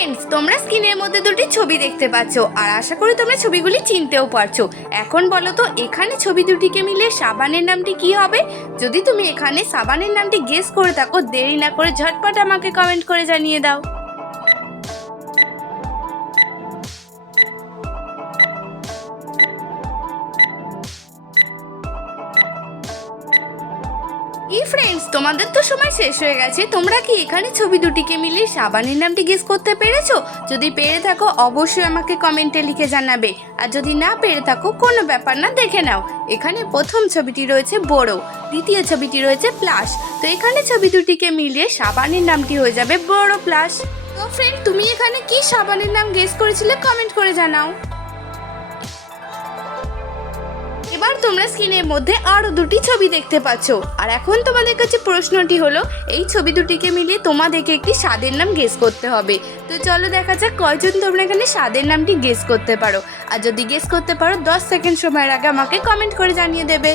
Friends, তোমরা স্ক্রিনের মধ্যে দুটি ছবি দেখতে পাচ্ছ আর আশা করি তোমরা ছবিগুলি চিনতেও পারছো। এখন বলো তো এখানে ছবি দুটিকে মিলে সাবানের নামটি কি হবে? যদি তুমি এখানে সাবানের নামটি গেস করে থাকো, দেরি না করে ঝটপট আমাকে কমেন্ট করে জানিয়ে দাও। ফ্রেন্ডস, তোমাদের তো সময় শেষ হয়ে গেছে। তোমরা কি এখানে ছবি দুটিকে মিলিয়ে সাবানের নামটি গেস করতে পেরেছো? যদি পেরে থাকো অবশ্যই আমাকে কমেন্টে লিখে জানাবে, আর যদি না পেরে থাকো কোনো ব্যাপার না, দেখে নাও। এখানে প্রথম ছবিটি রয়েছে বড়, দ্বিতীয় ছবিটি রয়েছে প্লাস। তো এখানে ছবি দুটিকে মিলিয়ে সাবানের নামটি হয়ে যাবে বড় প্লাস। তো ফ্রেন্ড, তুমি এখানে কি সাবানের নাম গেস করেছিলে কমেন্ট করে জানাও। এবার তোমরা স্ক্রিনের মধ্যে আরো দুটি ছবি দেখতে পাচ্ছ, আর এখন তোমাদের কাছে প্রশ্নটি হলো এই ছবি দুটিকে মিলিয়ে তোমাদেরকে একটি স্বাদের নাম গেস করতে হবে। তো চলো দেখা যাক কয়জন তোমরা এখানে স্বাদের নামটি গেস করতে পারো। আর যদি গেস করতে পারো 10 সেকেন্ড সময়ের আগে আমাকে কমেন্ট করে জানিয়ে দেবে।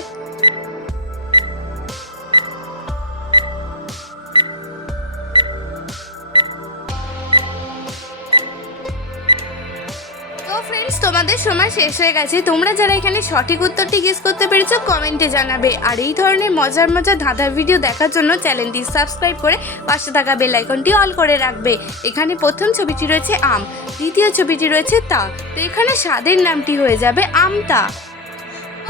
ফ্রেন্ডস, তোমাদের সময় শেষ হয়ে গেছে। তোমরা যারা এখানে সঠিক উত্তরটি গেস করতে পেরেছো কমেন্টে জানাবে, আর এই ধরনের মজার মজার ধাঁধার ভিডিও দেখার জন্য চ্যানেলটি সাবস্ক্রাইব করে পাশে থাকা বেল আইকনটি অল করে রাখবে। এখানে প্রথম ছবিটি রয়েছে আম, দ্বিতীয় ছবিটি রয়েছে তা। তো এখানে স্বাদের নামটি হয়ে যাবে আমতা।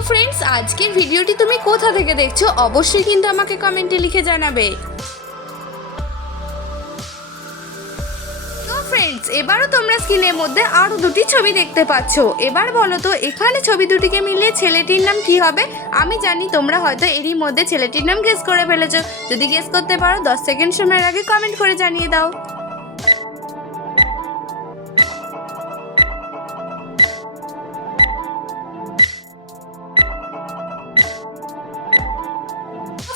ফ্রেন্ডস, আজকের ভিডিওটি তুমি কোথা থেকে দেখছো অবশ্যই কিন্তু আমাকে কমেন্টে লিখে জানাবে। ফ্রেন্ডস, এবারও তোমরা স্ক্রিনের মধ্যে আরো দুটি ছবি দেখতে পাচ্ছ। এবার বলো তো এখানে ছবি দুটিকে মিলিয়ে ছেলেটির নাম কি হবে? আমি জানি তোমরা হয়তো এরই মধ্যে ছেলেটির নাম গেস করে ফেলেছো। যদি গেস করতে পারো 10 সেকেন্ড সময়ের আগে কমেন্ট করে জানিয়ে দাও।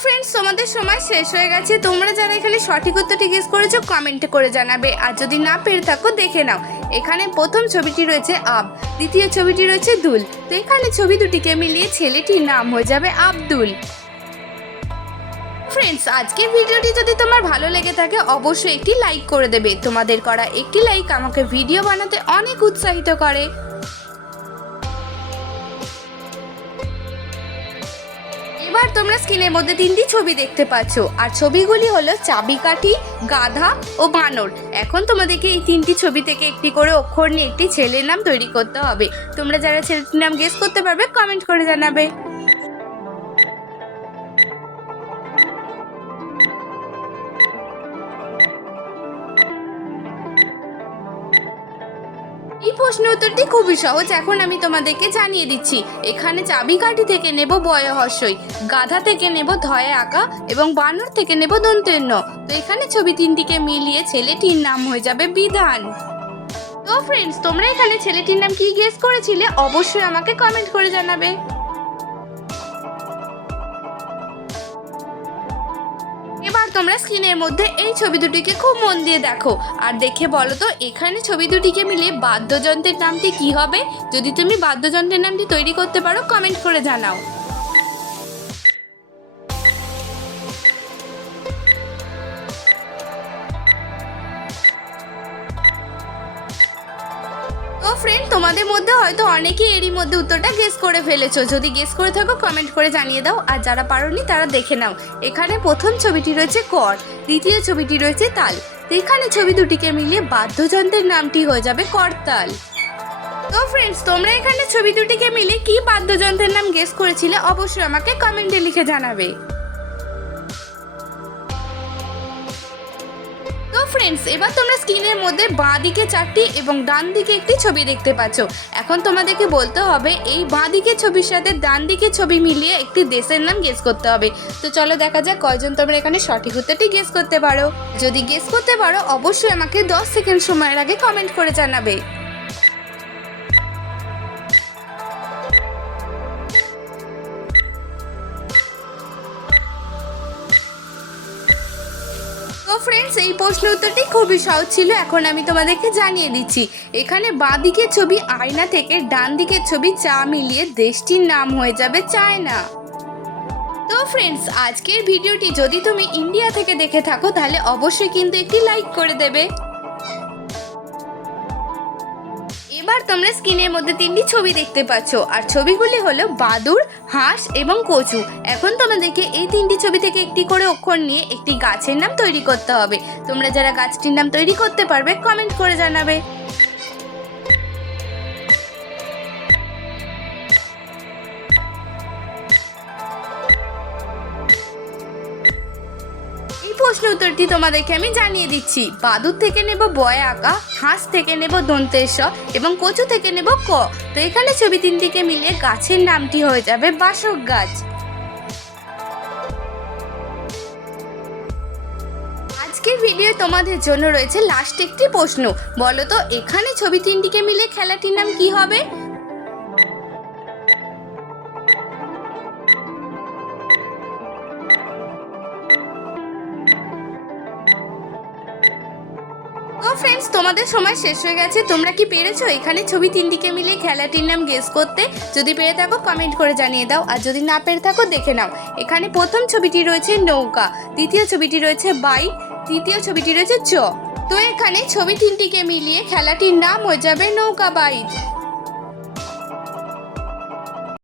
ফ্রেন্ডস, তোমাদের সময় শেষ হয়ে গেছে। তোমরা যারা এখানে সঠিক উত্তরটি গেস করেছো কমেন্টে করে জানাবে, আর যদি না পেরে থাকো দেখে নাও। এখানে প্রথম ছবিটি রয়েছে আব, দ্বিতীয় ছবিটি রয়েছে দুল। তো এখানে ছবি দুটিকে মিলিয়ে ছেলেটির নাম হয়ে যাবে আব্দুল। ফ্রেন্ডস, আজকের ভিডিওটি যদি তোমার ভালো লেগে থাকে অবশ্যই একটি লাইক করে দেবে। তোমাদের করা একটি লাইক আমাকে ভিডিও বানাতে অনেক উৎসাহিত করে। এবার তোমরা স্ক্রিনের মধ্যে তিনটি ছবি দেখতে পাচ্ছ, আর ছবিগুলি হলো চাবিকাঠি, গাধা ও বানর। এখন তোমাদেরকে এই তিনটি ছবি থেকে একটি করে অক্ষর নিয়ে একটি ছেলের নাম তৈরি করতে হবে। তোমরা যারা ছেলেটির নাম গেস করতে পারবে কমেন্ট করে জানাবে। এই প্রশ্ন উত্তরটি খুবই সহজ, এখন আমি তোমাদেরকে জানিয়ে দিচ্ছি। এখানে চাবিকাঠি থেকে নেব বয় হর্ষই, গাধা থেকে নেব ধয়ে আঁকা এবং বানর থেকে নেব দন্তের ন। তো এখানে ছবি তিনটিকে মিলিয়ে ছেলেটির নাম হয়ে যাবে বিধান। তো ফ্রেন্ডস, তোমরা এখানে ছেলেটির নাম কি গেস করেছিলে অবশ্যই আমাকে কমেন্ট করে জানাবে। এবার তোমরা স্ক্রিনের মধ্যে এই ছবি দুটিকে খুব মন দিয়ে দেখো, আর দেখে বলো তো এখানে ছবি দুটিকে মিলিয়ে বাদ্যযন্ত্রের নামটি কি হবে? যদি তুমি বাদ্যযন্ত্রের নামটি তৈরি করতে পারো কমেন্ট করে জানাও। তো ফ্রেন্ড, তোমাদের মধ্যে হয়তো অনেকেই এরই মধ্যে উত্তরটা গেস করে ফেলেছো। যদি গেস করে থাকো কমেন্ট করে জানিয়ে দাও, আর যারা পারোনি তারা দেখে নাও। এখানে প্রথম ছবিটি রয়েছে কর, দ্বিতীয় ছবিটি রয়েছে তাল। তো এখানে ছবি দুটিকে মিলিয়ে বাদ্যযন্ত্রের নামটি হয়ে যাবে করতাল। তো ফ্রেন্ডস, তোমরা এখানে ছবি দুটিকে মিলিয়ে কি বাদ্যযন্ত্রের নাম গেস করেছিলে অবশ্যই আমাকে কমেন্টে লিখে জানাবে। তো ফ্রেন্ডস, এবার তোমরা স্ক্রিনের মধ্যে বাঁ দিকে 4টি এবং ডান দিকে একটি ছবি দেখতে পাচ্ছ। এখন তোমাদেরকে বলতে হবে এই বাঁ দিকের ছবির সাথে ডান দিকের ছবি মিলিয়ে একটি দেশের নাম গেস করতে হবে। তো চলো দেখা যাক কয়জন তোমরা এখানে সঠিক উত্তরটি গেস করতে পারো। যদি গেস করতে পারো অবশ্যই আমাকে 10 সেকেন্ড সময়ের আগে কমেন্ট করে জানাবে। তো ফ্রেন্ডস, এই প্রশ্ন উত্তরটি খুবই সহজ ছিল। এখন আমি তোমাদেরকে জানিয়ে দিচ্ছি। এখানে বাঁ দিকের ছবি আয়না থেকে ডান দিকের ছবি চা মিলিয়ে দেশটির নাম হয়ে যাবে চায়না। তো ফ্রেন্ডস, আজকের ভিডিওটি যদি তুমি ইন্ডিয়া থেকে দেখে থাকো তাহলে অবশ্যই কিন্তু একটি লাইক করে দেবে। এবার তোমরা স্ক্রিনের মধ্যে 3টি ছবি দেখতে পাচ্ছ, আর ছবিগুলি হলো বাদুড়, হাঁস এবং কচু। এখন তোমাদেরকে এই 3টি ছবি থেকে একটি করে অক্ষর নিয়ে একটি গাছের নাম তৈরি করতে হবে। তোমরা যারা গাছটির নাম তৈরি করতে পারবে কমেন্ট করে জানাবে। প্রশ্ন উত্তরটি তোমাদেরকে আমি জানিয়ে দিচ্ছি। বাদুর থেকে নেব বয় আঁকা, হাঁস থেকে নেব দন্তের স এবং কচু থেকে নেব ক। তো এখানে ছবি 3টিকে মিলে গাছের নামটি হয়ে যাবে বাসক গাছ। আজকের ভিডিও তোমাদের জন্য রয়েছে লাস্ট একটি প্রশ্ন। বলো তো এখানে ছবি 3টিকে মিলে খেলাটির নাম কি হবে? তো ফ্রেন্ডস, তোমাদের সময় শেষ হয়ে গেছে। তোমরা কি পেরেছো এখানে ছবি 3টিকে মিলে খেলাটির নাম গেস করতে? যদি পেরে থাকো কমেন্ট করে জানিয়ে দাও, আর যদি না পেরে থাকো দেখে নাও। এখানে প্রথম ছবিটি রয়েছে নৌকা, দ্বিতীয় ছবিটি রয়েছে বাইক, তৃতীয় ছবিটি রয়েছে চ। তো এখানে ছবি 3টিকে মিলিয়ে খেলাটির নাম হয়ে যাবে নৌকা বাইচ।